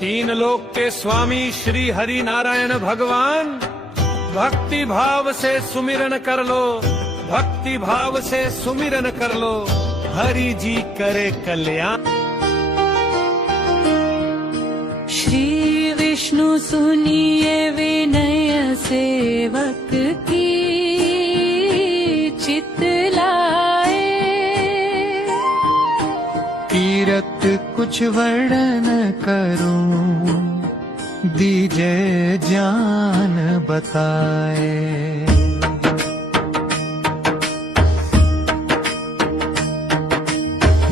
तीन लोक के स्वामी श्री हरि नारायण भगवान, भक्ति भाव से सुमिरन कर लो, भक्ति भाव से सुमिरन कर लो, हरि जी करे कल्याण। श्री विष्णु सुनिए विनय सेवक की चित लाए, तीरथ कुछ वर्णन करूं, दीजिए ज्ञान बताए।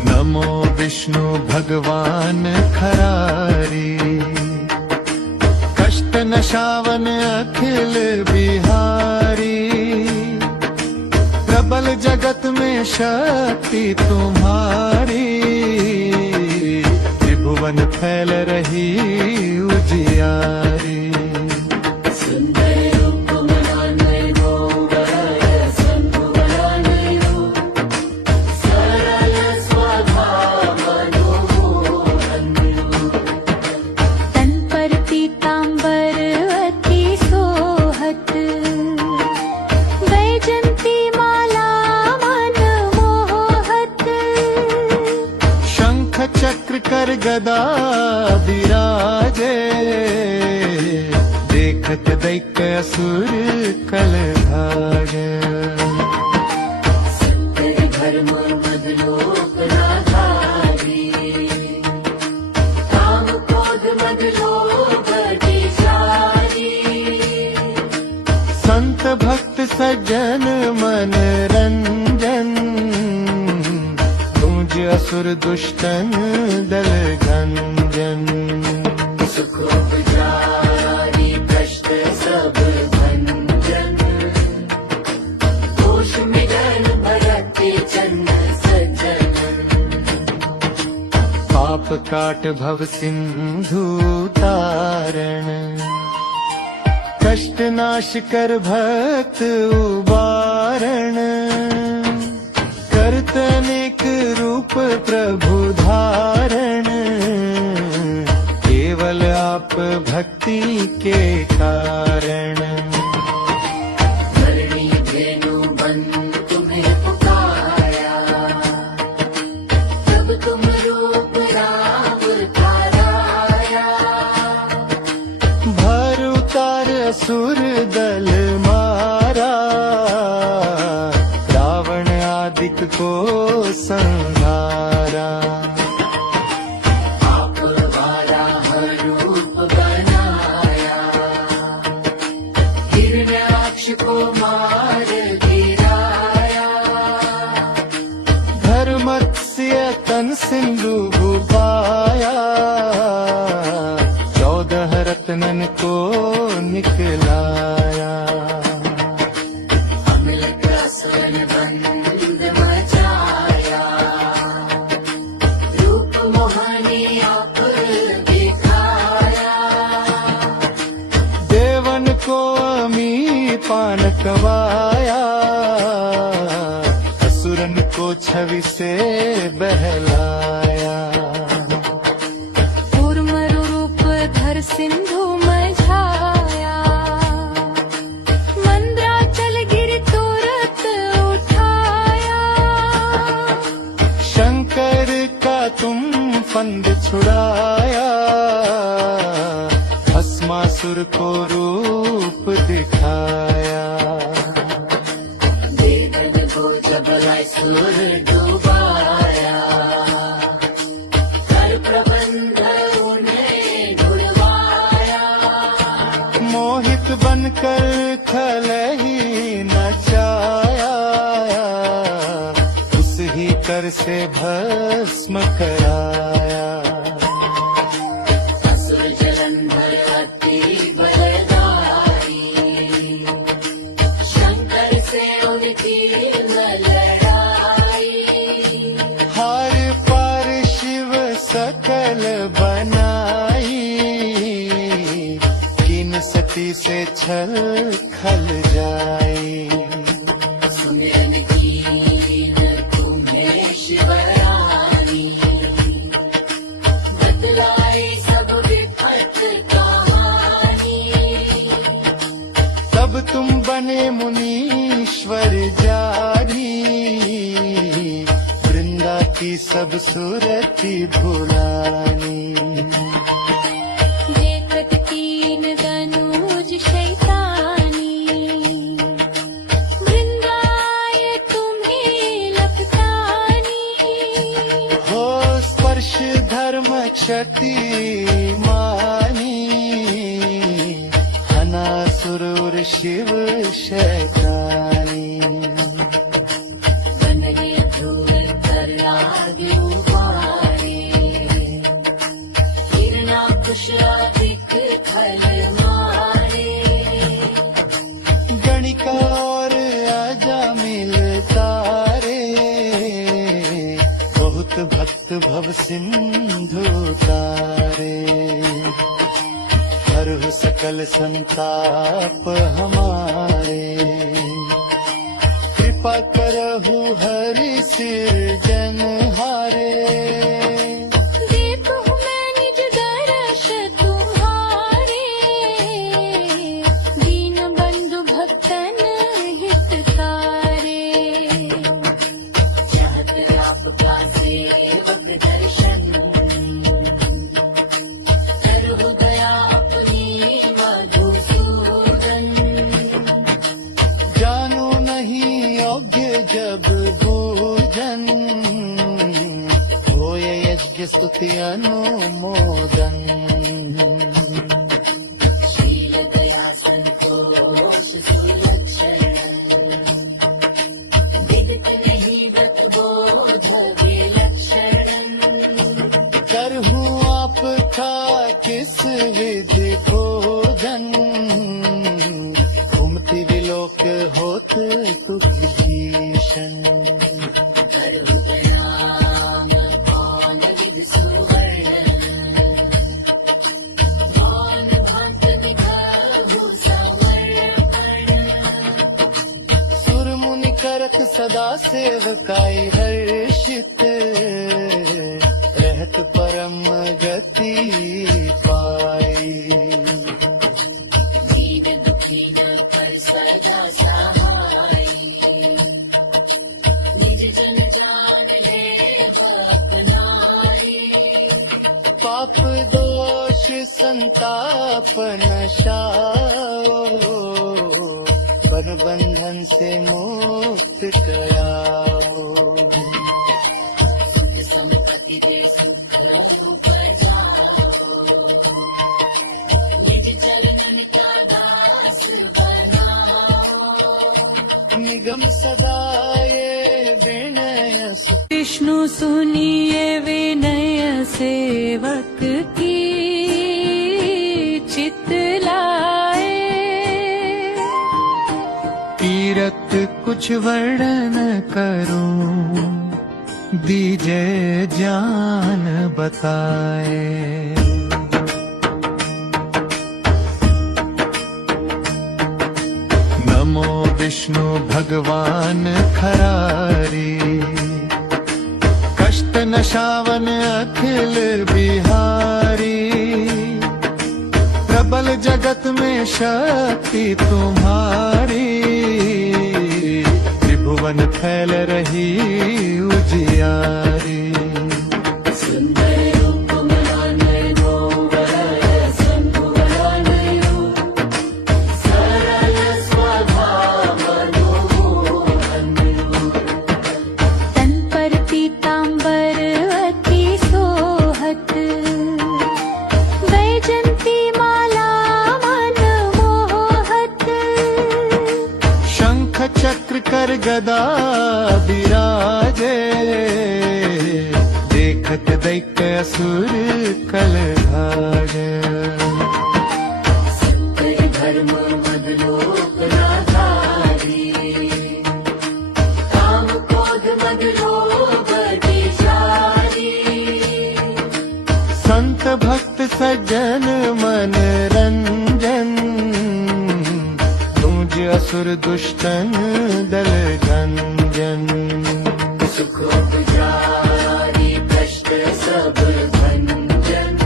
नमो विष्णु भगवान खरारी, कष्ट नशावन अखिल बिहारी, प्रबल जगत में शक्ति तुम्हारी, त्रिभुवन फैल रही उजियारी। चक्र कर गदा विराजे, देखत दैत्य असुर कल भागे। धर्म मदलोक नाधारी, काम क्रोध मदलोक विचारी, संत भक्त सज्जन मन रंजन, असुर दुष्टन दल गंजन। सुखोपचारी कष्ट सब भंजन, दोष मिलन भरते चंद सज्जन। पाप काट भव सिंधु तारण, कष्ट नाश कर भक्त उबारण, करत अनेक रूप प्रभु धारण, केवल आप भक्ति के कारण। धरणी धेनु बन तुम्हें पुकारा, तब तुम रूप राम धाराया, भर उतार असुर दल मारा, रावण आदिक को संहारा। आप वाराह रूप बनाया, हिरण्याक्ष को मार गिराया, धर्मत्स्य तन सिंधु पाया, 14 रत्नन को निकलाया। अमल प्रसन्न बंद मचाया, रूप मोहनी आप दिखाया, देवन को अमी पान कवाया, असुरन को छवि से बहलाया। कूर्म रूप धर सिंधु मझाया, मंद्राचल गिर तुरत उठाया, शंकर का तुम फंद छुड़ाया, भस्मासुर को रूप दिखाया। देवन को जब असुर डुबाया, कर प्रबंध उन्हें ढुलवाया, मोहित बनकर खल ही नचाया, उस ही कर से भस्म कराया। असुर जलंधर अति बलधारी, शंकर से उनकी लड़ाई, हार पार शिव सकल बनाई, किन सती से छल खल जाई। सुमिरन कीन तुम्हें शिवरानी, बतलाई सब विधा मुनीश्वर जारी, वृंदा की सब सूरती भुलानी। देखत कीन तनुज शैतानी, वृंदाय तुम्हें लपटानी। हो स्पर्श धर्म क्षति मानी, हनासुर शिव शैतानी। बनगे धूल कर आगे उबारे, गिरना कुशाधिक खल मारे। गणिका और आजा मिलता रे, बहुत भक्त भव सिंधु तारे। हरहु सकल संताप हमारे, कृपा करहु हरि सिरजनहारे। देखूं मैं निज दर्श तुम्हारे, दीन बंधु भक्तन हितकारे। चाहत आपका सेवक दर्शन, करहु दया अपनी मधुसूदन। जानू नहीं योग्य जब भोजन, होय यज्ञ स्तुति अनुमोदन। शील दया संतोष सुलक्षण, विदित नहीं व्रत बोध विलक्षण। करहूँ आपका किस विधि भोजन, घूमती विलोक होत तुझ भीषण। करहु प्रणाम कौन विद सुवर्ण, मौन भक्त दिखहु समर्पण। सुर मुनि करत सदा सेवकाई हर्षित, रहत परम गति पाई। दीन दुखी न कर सदा सहाई, निज जन जान ले अपनाई। पाप दोष संताप नशाओ, पर बंधन से मुक्त कराओ। सुख संपत्ति दे सुख उपजाओ, निज चरण का दास बनाओ। निगम सदा ये विनय सुख, विष्णु सुनिए विनय सेवक की, चित लाए। तीरथ कुछ वर्णन करूं, दीजे जान बताए। नमो विष्णु भगवान खरारी, कष्ट नशावन अखिल बिहारी। प्रबल जगत में शक्ति तुम्हारी, त्रिभुवन फैल रही उजियारी। सुंदर रूप मनाने दो वरय संतुवराने दो, सरल स्वभाव मधुमोहन दो। तन पर पीतांबर अति सोहत, वैजंती माला मन मोहत। शंख चक्र कर गदा विराजे, देखत दैत्य असुर कल भागे। संकर धर्म मदलोक नाधारी, काम क्रोध मद लोभ विचारी। संत भक्त सज्जन मन रंजन, तुझ असुर दुष्टन दल गंजन। सुखोपचारी कष्ट सब भंजन,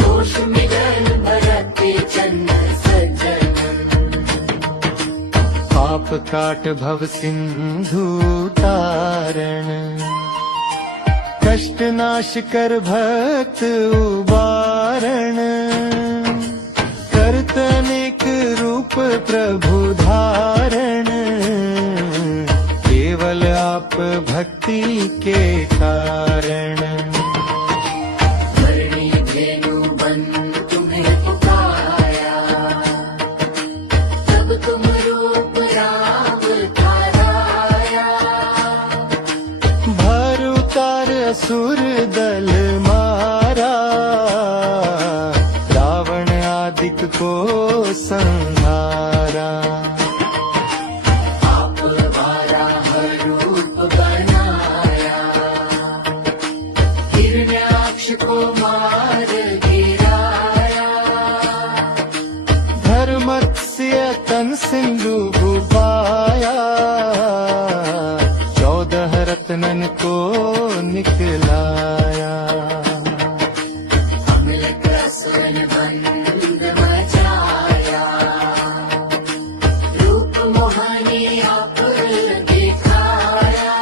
दोष मिलन भरत चन्न सज्जन। काट भव सिंधु तारण, कष्ट नाश कर भक्त उबारण, करत अनेक रूप प्रभु धारण, केवल आप भक्ति के कारण। धरणी धेनु बन तुम्हें पुकारा, तब तुम रूप राम धाराया। भर उतार असुर दल मारा, रावण आदिक को संहारा। आप वाराह रूप बनाया, हिरण्याक्ष को मार गिराया। धर्मस्य तन सिंधु पाया, 14 रत्नन को निकलाया। अमल कसवन बंद मचाया, रूप मोहनी आप दिखाया।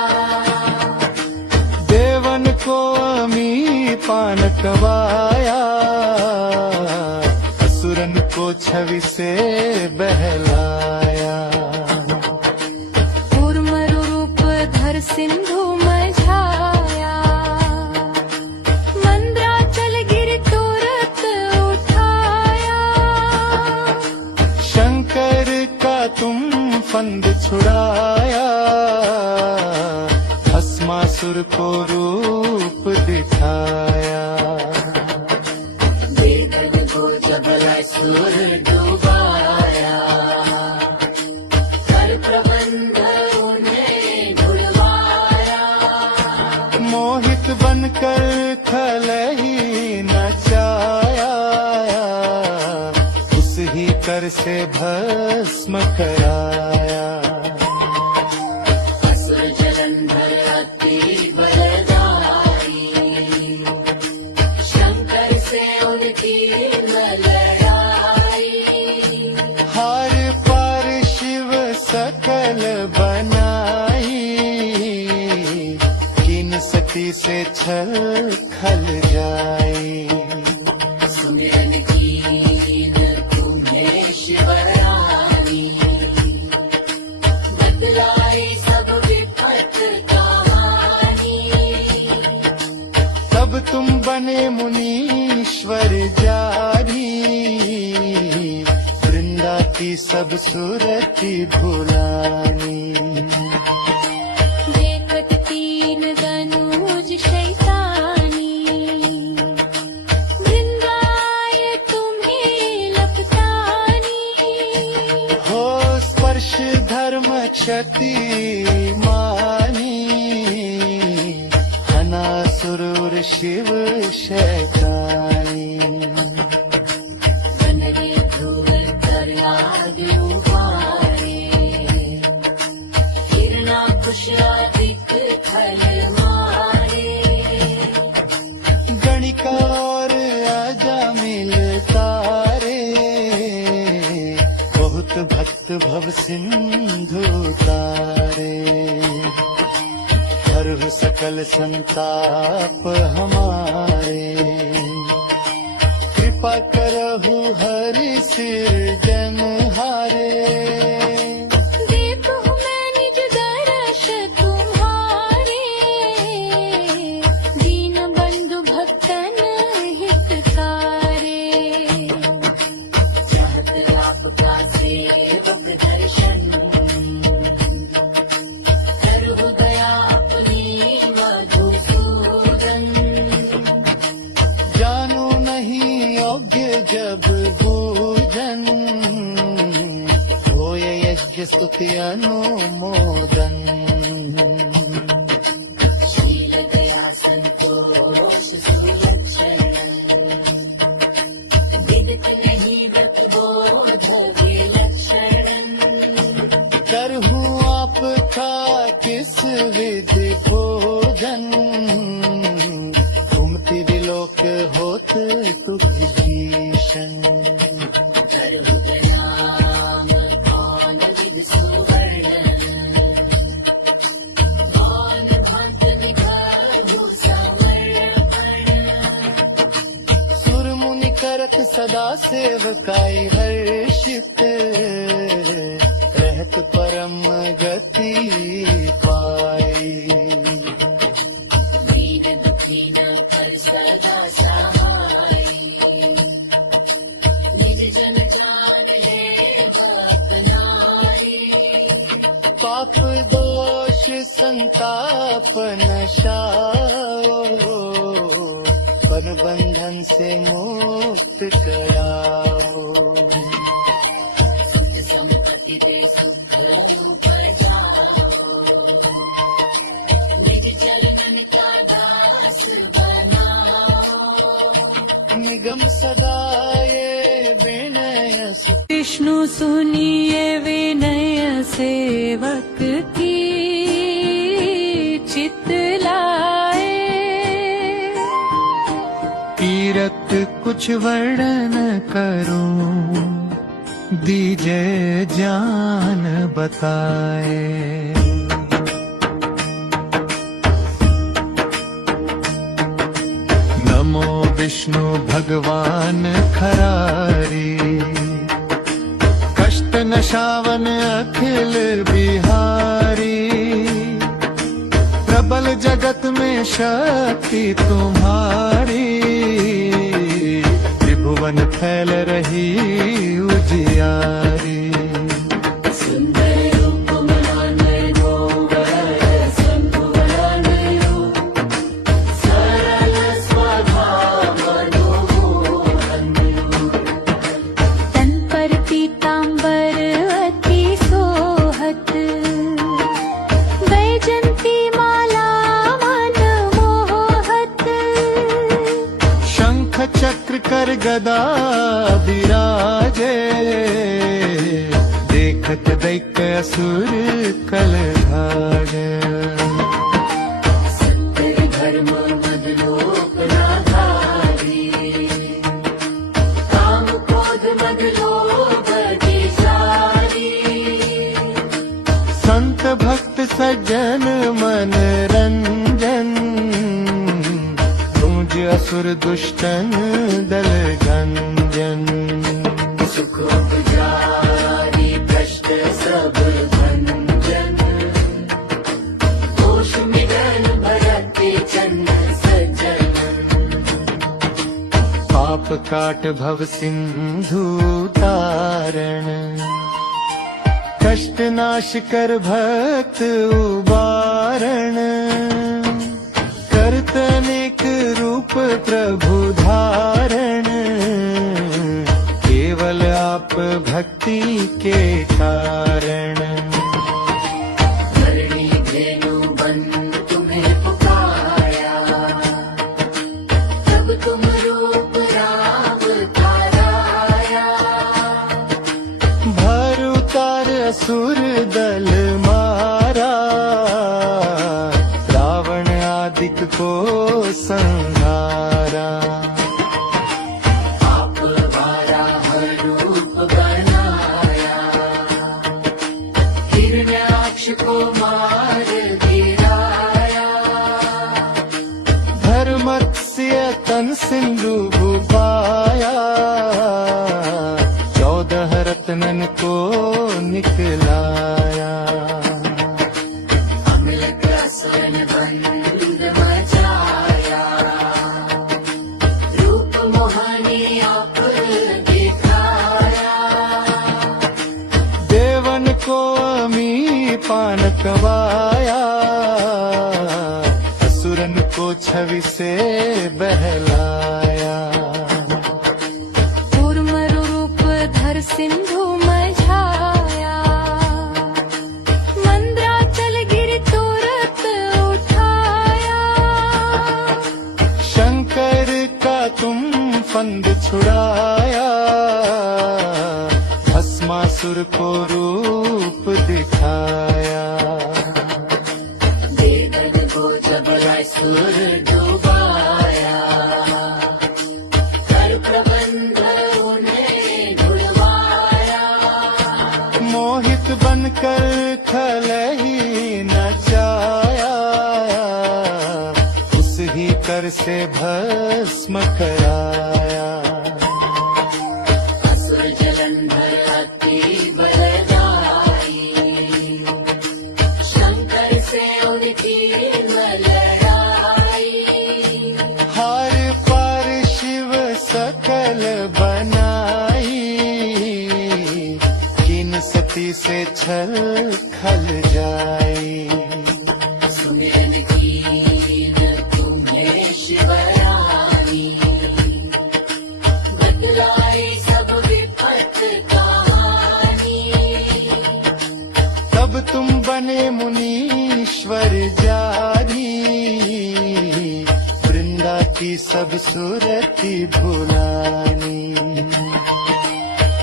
देवन को अमी पान कवाया, असुरन को छवि से बहलाया। कूर्म रूप धर सिंधु मझाया, मंद्राचल गिर तुरत उठाया। शंकर का तुम फंद छुड़ाया, भस्मासुर को रूप दिखाया। वेदन को जबल सुर डुबाया, कर प्रबंध उन्हें ढुलवाया। मोहित बनकर खल ही नचाया, उस ही कर से भस्म कराया। असुर जलंधर अति बलधारी, शंकर से उनकी न लड़ाई। हार पार शिव सकल बनाई, किन सती से छल खल जाई। सुमिरन कीन तुम्हें शिवरानी, बदलाई सब विपत कहानी। तब तुम बने मुनीश्वर जारी, वृंदा की सब सुरति भुलानी। देखत तीन दनुज शैतानी, वृंदाए तुम्हें लपटानी। हो स्पर्श धर्म क्षति मानी, हनासुर शिव शैतानी। बनरे धूल कर आग उबारे, हिरणाकुश आदिक खल मारे। गणिका और अजामिल तारे, बहुत भक्त भव सिंधु तारे। हर सकल संताप हमारे, कृपा करहु हरि सिरजनहारे। देखो मैं निज दर्श तुम्हारे, दीन बंधु भक्तन हितकारे। चाहत आपका सेवक दर्शन, करहु दया अपनी मधुसूदन। जानू नहीं योग्य जब पूजन, होय यज्ञ स्तुति अनुमोदन। शील दया संतोष सुलक्षण, विदित नहीं व्रत बोध विलक्षण। करहूँ आपका किस विधि भोजन, घूमती विलोक होत तुख भीषण। करहु दयाम कौन विद सुवर्ण, करत सदा सेवकाई हर्षित, रहत परम गति पाई। दीन दुखी न कर सदा सहाई, निज जन जान ले अपनाई। पाप दोष संताप नशाओ, पर बंधन से मुक्त कराओ। सुख संपत्ति दे सुख उपजाओ, निज चरण का दास बनाओ। निगम सदा ये विनय सुख, विष्णु सुनिए विनय सेवक की चित लाए। तीरथ कुछ वर्णन करूं, दीजे ज्ञान बताए। नमो विष्णु भगवान खरारी, कष्ट नशावन अखिल बिहारी। प्रबल जगत में शक्ति तुम्हारी, त्रिभुवन फैल रही उजियारी। सुंदर रूप मनानयो संभुवनानयो, सरल स्वभाव मनोहरयो। तन पर पीतांबर अति सोहत, वैजंती माला मन मोहत। शंख चक्र कर गदा विराजे, देखत दैत्य असुर कल भागे। सत्य धर्म मद लोक नाधारी, काम क्रोध मद लोभ विचारी। संत भक्त सज्जन मन रंजन, गूंज असुर दुष्टन दल गंजन। सुख उपजारी भ्रष्ट सब भंजन, दोष मिलन भरत चंद सज्जन। पाप काट भव सिंधु तारण, कष्ट नाश कर भक्त उबारण। करत अनेक रूप प्रभु धारण, केवल आप भक्ति के कारण। धरणी धेनु बन तुम्हें पुकारा, तब तुम रूप राम ताराया। भर उतार असुर दल मारा, रावण आदिक को संहारा। आप वाराह रूप बनाया, हिरण्याक्ष को मार गिराया। धर्मस्य तन सिंधु पाया, 14 रत्नन को निकलाया। अमल कसरन बंद मचाया, रूप मोहनी आप दिखाया। देवन को अमी पान कवाया, असुरन को छवि से बहलाया। कूर्म रूप धर सिंधु मझाया, मंद्राचल गिर तुरत उठाया। शंकर का तुम फंद छुड़ाया, भस्मासुर को रूप दिखाया। देवन को जब असुर डुबाया, कर प्रबंध उन्हें ढुलवाया। मोहित बनकर खल ही नचाया, उस ही कर से भस्म कराया। छल खल जाए। सुमिरन कीन तुम्हें शिवरानी, बतलाए सब विपत कहानी। तब तुम बने मुनीश्वर जानी, वृंदा की सब सुरति भुलानी।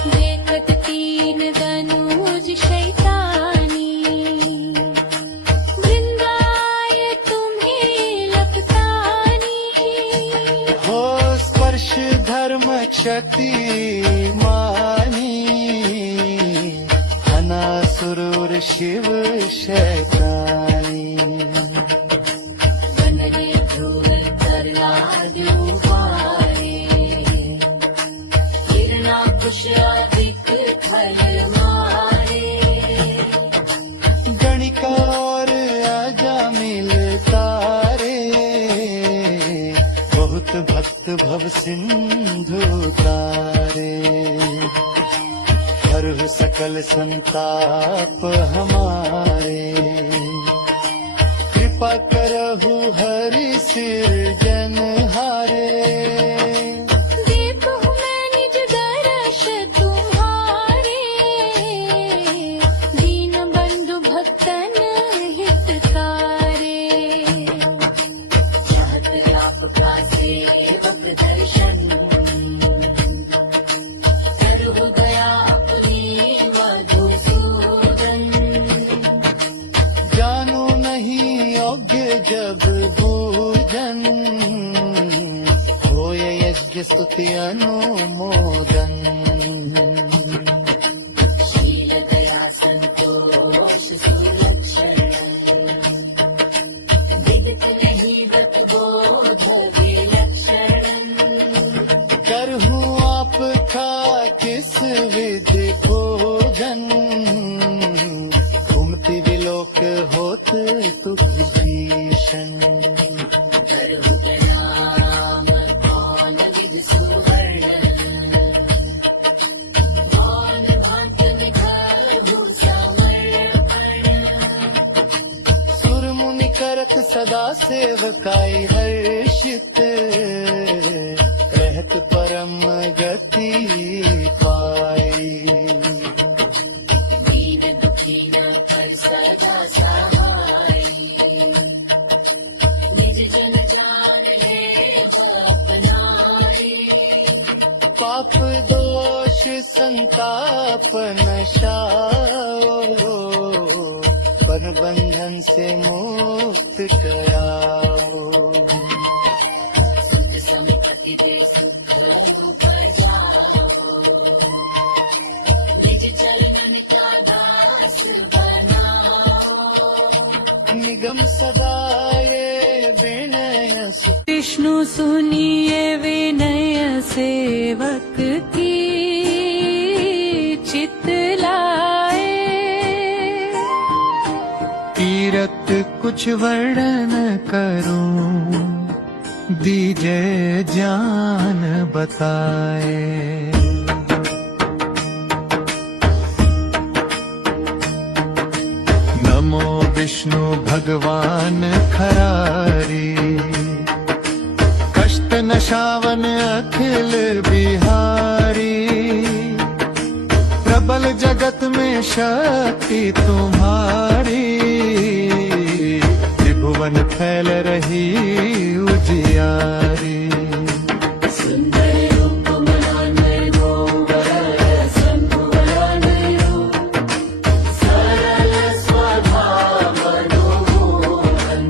देखत तीन दनुज शैतानी, वृंदाय तुम्हें लपतानी। हो स्पर्श धर्म क्षति मानी, हनासुर शिव शैतानी। बनरे ध्रुव करला दुबारे, गिरना कुश अधिक खल मारे। गणिका और अजामिल तारे, बहुत भक्त भव सिंधु तारे। हरहु सकल संताप हमारे, कृपा करहु हरि सिरजनहारे। देखो मैं निज दर्श तुम्हारे, दीन बंधु भक्तन हितकारे। चाहत आपका सेवक दर्शन, करहु दया अपनी मधुसूदन। जानो नहीं योग्य जब भोजन, होय यज्ञ स्तुति अनुमोदन। शील दया संतोष सुलक्षण, विदित नहीं व्रत बोध विलक्षण। करहु आपका किस विधि भोजन, घूमती विलोक होत तुक भीषण। करहु प्रणाम कौन विद सुवर्ण, मौन भक्त विधु समर्पण। सुर मुनि करत सदा सेवकाई हर्षित, रहत परम गति पाई। दीन दुखी न कर सदा सहाय, निज जन जान ले अपनाए। पाप दोष संताप नशाओ, पर बंधन से मुक्त कराओ। सुख संपत्ति दे सुख उपजाओ, निज चरण का दास बनाओ। निगम सदा ये विनय सुख, विष्णु सुनिए विनय सेवक की चित लाए। तीरथ कुछ वर्णन करूं, दीजे ज्ञान बताए। नमो विष्णु भगवान खरारी, कष्ट नशावन अखिल बिहारी। प्रबल जगत में शक्ति तुम्हारी, त्रिभुवन फैल रही उजियारी। सुंदर रूप मनानर गोबर संभुवनानर रूप, सरल स्वभाव मनोहर।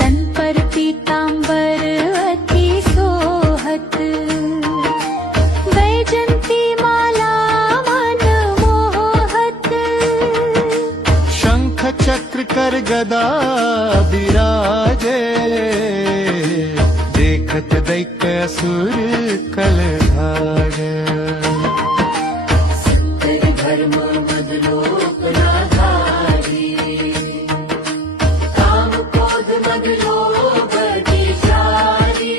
तन पर पीतांबर अति सोहत, वैजंती माला मन मोहत। शंख चक्र कर गदा विराजे, देखत दैत्य असुर कल भागे। संतर धर्म मदलोक नाधारी, काम क्रोध मद लोभ विचारी।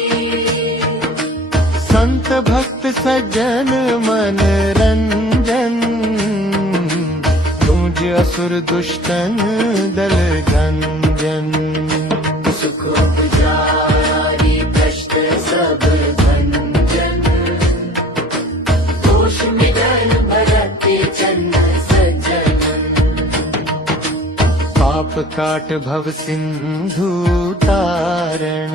संत भक्त सज्जन मन रंजन, असुर दुष्टन दल गंजन। सुख उपजारी कष्ट सब भंजन, दोष मिलन भरते चंद सज्जन। पाप काट भव सिंधु तारण,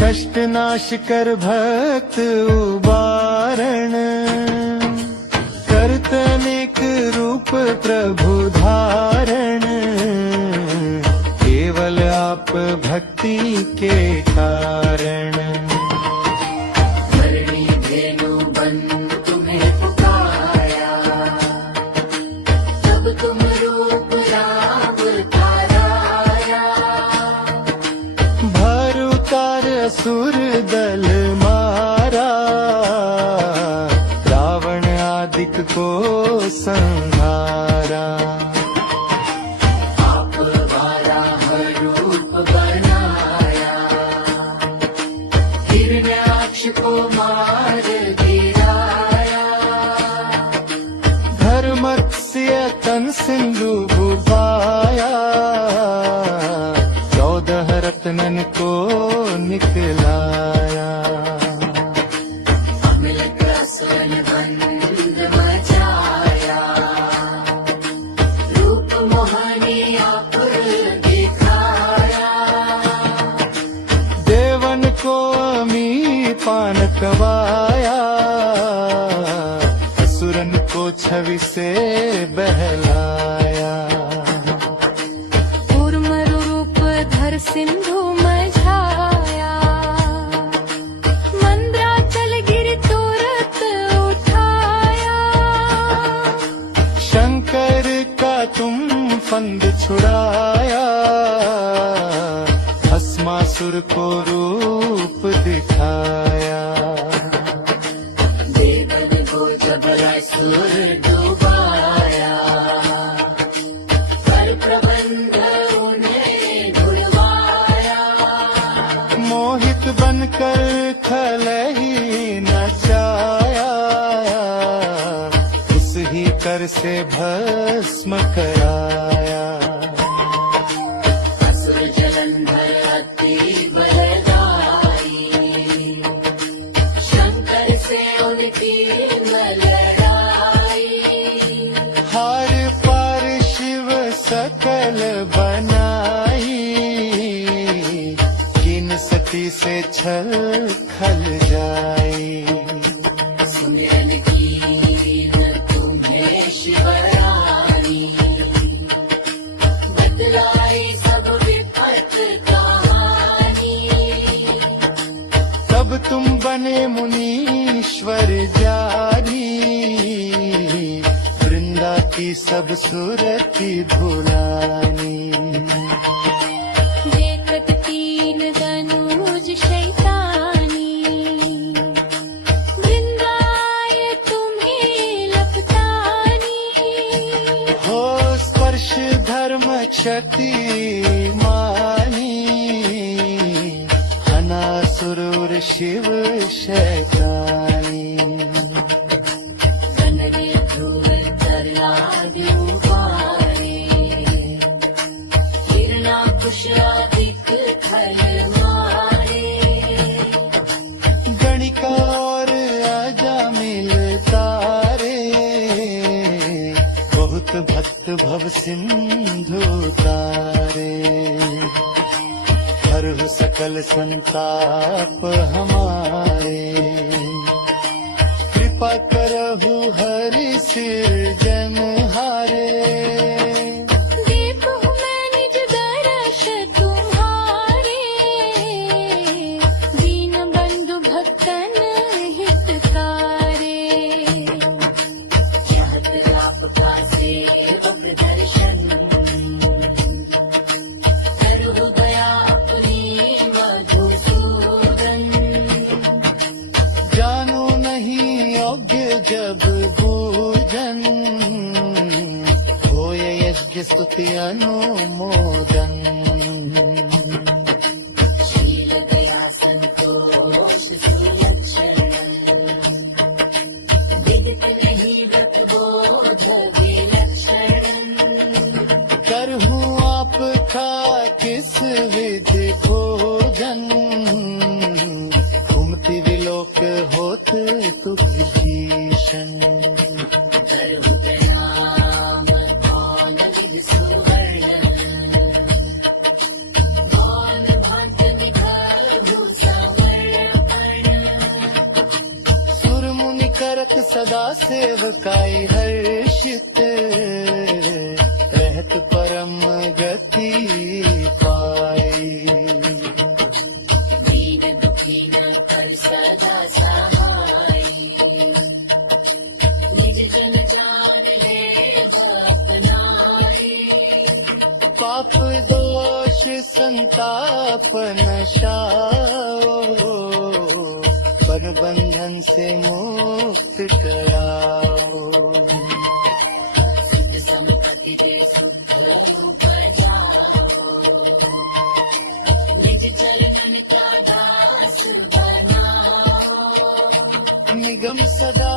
कष्ट नाश कर भक्त उबारण। करत अनेक रूप प्रभु धारण, केवल आप भक्ति के कारण। धरणी धेनु बन तुम्हें पुकारा, तब तुम रूप राम ताराया। भर उतार असुर दल मारा, रावण आदिक को संहारा। आप वाराह रूप बनाया, हिरण्याक्ष को मार गिराया। धर्मस्य तन सिंधु भुपाया, 14 रत्नन को निकलाया। अमिल रसन बंद मचाया, रूप मोहनी आप दिखाया। देवन को अमी पान कवाया, असुरन को छवि से बहलाया। कूर्म रूप धर सिंधु मझाया, मंद्राचल गिर तुरत उठाया। शंकर का तुम फंद छुड़ाया, भस्मासुर को रूप दिखाया। देवन को जब असुर डुबाया, कर प्रबंध उन्हें ढुलवाया। मोहित बनकर खल ही नचाया, उस ही कर से भस्म कराया। असुर जलंधर अति बलदाई, शंकर से उनकी न लड़ाई। हार पार शिव सकल बनाई, किन सती से छल खल जाई। सुमिरन कीन तुम्हें शिवरानी, बतलाई सब विपत कहानी। तब तुम बने मुनीश्वर जानी, वृंदा की सब सुरति भुलानी। देखत तीन तनुज शैतानी, वृंदाए तुम्हें लपटानी। हो स्पर्श धर्म क्षति मानी, हनासुर शिव शैतानी। बनने ध्रुव तरला दुबारे, हिरणाकुश अधिक खल मारे। गणिका और अजामिल तारे, बहुत भक्त भव सिंधु तारे। हरहु सकल संताप हमारे, कृपा करहु हरि सिरजनहारे। देखो मैं निज दर्श तुम्हारे, दीन बंधु भक्तन हितकारे। चाहत आपका सेवक दर्शन, करहु दया अपनी मधुसूदन। जानो नहीं योग्य जब पूजन, होय यज्ञ स्तुति अनुमोदन। शील दया संतोष सुलक्षण, विदित नहीं व्रत बोध विलक्षण। करत सदा सेवकाई हर्षित, रहत परम गति पाई। दीन दुखी न कर सदा सहाय, निज जन जान ले अपनाई। पाप दोष संताप नशाओ, पर बंधन से मुक्त कराओ। सिद्ध संपत्ति दे सुख उपजाओ, निज चरण का दास बनाओ। निगम सदा